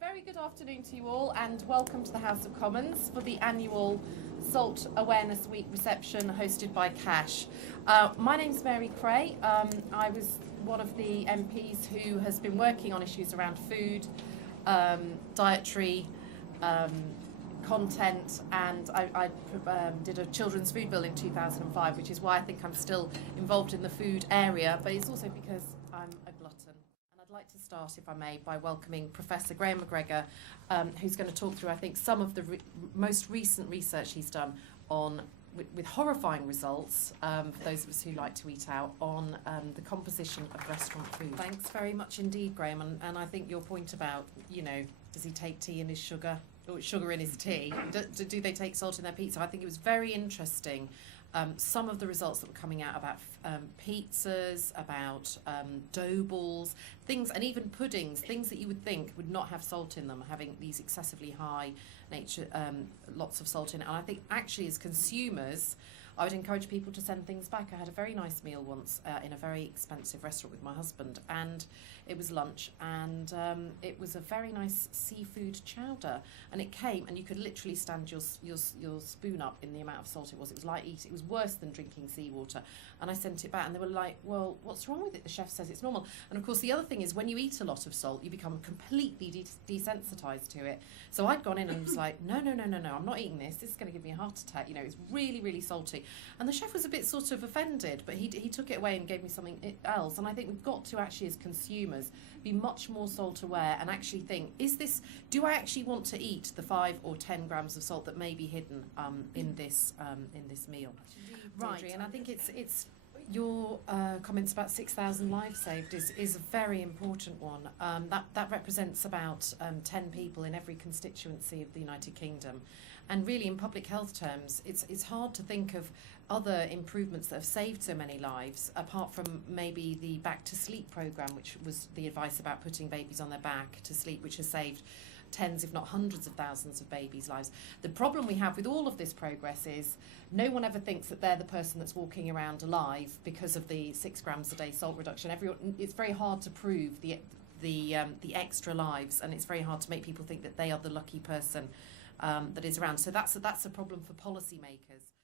Very good afternoon to you all, and welcome to the House of Commons for the annual Salt Awareness Week reception hosted by Cash. My name's Mary Creagh. I was one of the MPs who has been working on issues around food, dietary content, and I did a children's food bill in 2005, which is why I think I'm still involved in the food area, but it's also because I'm a glutton. I'd like to start, if I may, by welcoming Professor Creagh MP, who's going to talk through, I think, some of the most recent research he's done on, with horrifying results, for those of us who like to eat out, on the composition of restaurant food. Thanks very much indeed, Graham, and I think your point about, you know, does he take tea in his sugar, or sugar in his tea? Do they take salt in their pizza? I think it was very interesting. Some of the results that were coming out about pizzas, about dough balls, things, and even puddings, things that you would think would not have salt in them, having these excessively high nature, lots of salt in it. And I think actually as consumers, I would encourage people to send things back. I had a very nice meal once in a very expensive restaurant with my husband, and it was lunch, and it was a very nice seafood chowder, and it came, and you could literally stand your spoon up in the amount of salt it was. It was like eating, it was worse than drinking seawater. And I sent it back, and they were like, well, what's wrong with it? The chef says it's normal. And of course the other thing is, when you eat a lot of salt, you become completely desensitized to it. So I'd gone in and was like, no, I'm not eating this. This is going to give me a heart attack. You know, it's really, really salty. And the chef was a bit sort of offended, but he took it away and gave me something else. And I think we've got to actually, as consumers, be much more salt aware and actually think, do I actually want to eat the 5 or 10 grams of salt that may be hidden in this meal? Right, and I think it's your comments about 6,000 lives saved is a very important one. That represents about 10 people in every constituency of the United Kingdom. And really, in public health terms, it's hard to think of other improvements that have saved so many lives, apart from maybe the Back to Sleep programme, which was the advice about putting babies on their back to sleep, which has saved tens, if not hundreds of thousands of babies' lives. The problem we have with all of this progress is no one ever thinks that they're the person that's walking around alive because of the 6 grams a day salt reduction. It's very hard to prove the extra lives, and it's very hard to make people think that they are the lucky person that is around. So that's a problem for policymakers.